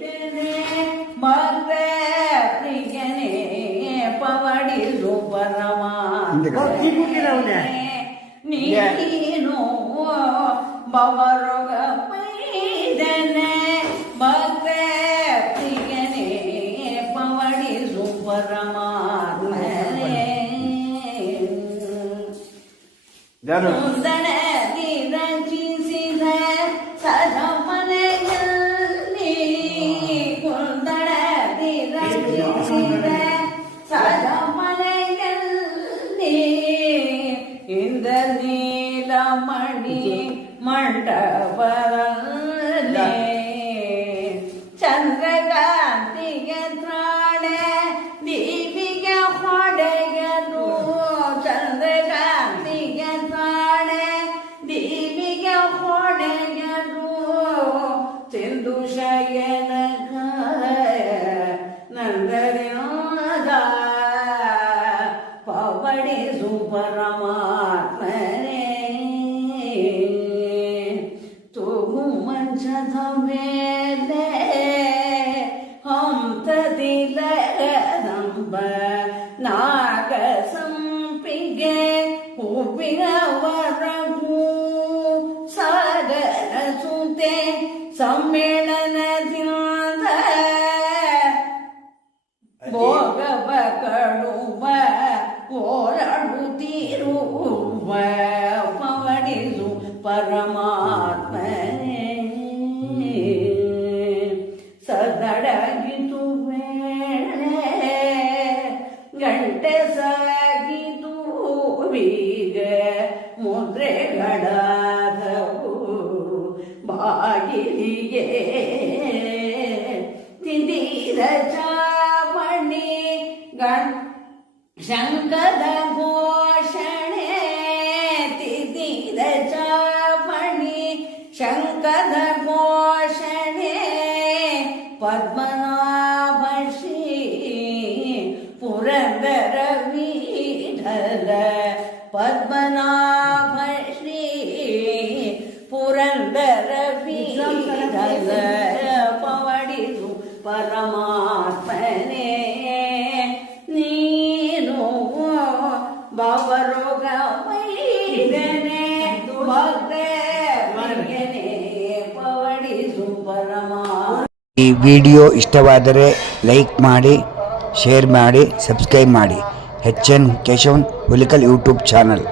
ಬಿಟ್ಟನೆ ಮರೆ ಪ್ರಿಯನೇ ಪವಡಿಲು ಪರಮಾತ್ಮನೆ ನೀನು ಬವರೊಗ ಪೈದನೆ ಮರೆ ಪ್ರಿಯನೇ ಪವಡಿಲು ಪರಮಾತ್ಮನೆ ಮುಂದನೆ ನಿರಂಜಿಸಿದ ಸದಾ ರಚಿಸಿದ ಸಜಮನೆಯಲ್ಲಿ ಇಂದ ನೀಲಮಣಿ ಮಂಟಪದಲ್ಲಿ ಚಂದ್ರಕಾಂತಿಗೆ ತ್ರಾಣೆ ದೀಪಿಗೆ ಹೊಡೆಯನು ಚಂದ್ರಕಾಂತಿಗೆ ತ್ರಾಣೆ ದೀಪಿಗೆ ಹೊಡೆಯನು ಸಿಂಧು ಶಯನಕ படி சுபரமாத்மனே தொகும் மஞ்சதமேலே ஹம் ததில நம்ப நாகசம் பிகே உபின வரகு சகர சுதே சம்மேளனதில் போகவ கழுவ ಕಡುವ ಓಡಾಡುತ್ತಿರುವ ಪವಡಿಸು ಪರಮಾತ್ಮನೇ ಸದಡಗಿತು ವೇಳೆ ಗಂಟೆ ಸಾಗಿತು ಬೀಗ ಮುದ್ರೆಗಳಾದವು ಶಂಕದ ಘೋಷಣೆ ತಿದ್ದಿದ ಚಾವಣಿ ಶಂಕದ ಘೋಷಣೆ ಪದ್ಮನಾಭ ಶ್ರೀ ಪುರಂದರ ವಿಠಲ ಪದ್ಮನಾಭ ಶ್ರೀ ಪುರಂದರ ವಿಠಲ ಪವಡಿಸು ಪರಮಾತ್ಮನೇ ಈ ವಿಡಿಯೋ ಇಷ್ಟವಾದರೆ ಲೈಕ್ ಮಾಡಿ, ಶೇರ್ ಮಾಡಿ, ಸಬ್ಸ್ಕ್ರೈಬ್ ಮಾಡಿ. H N Keshavan Hulikal YouTube channel.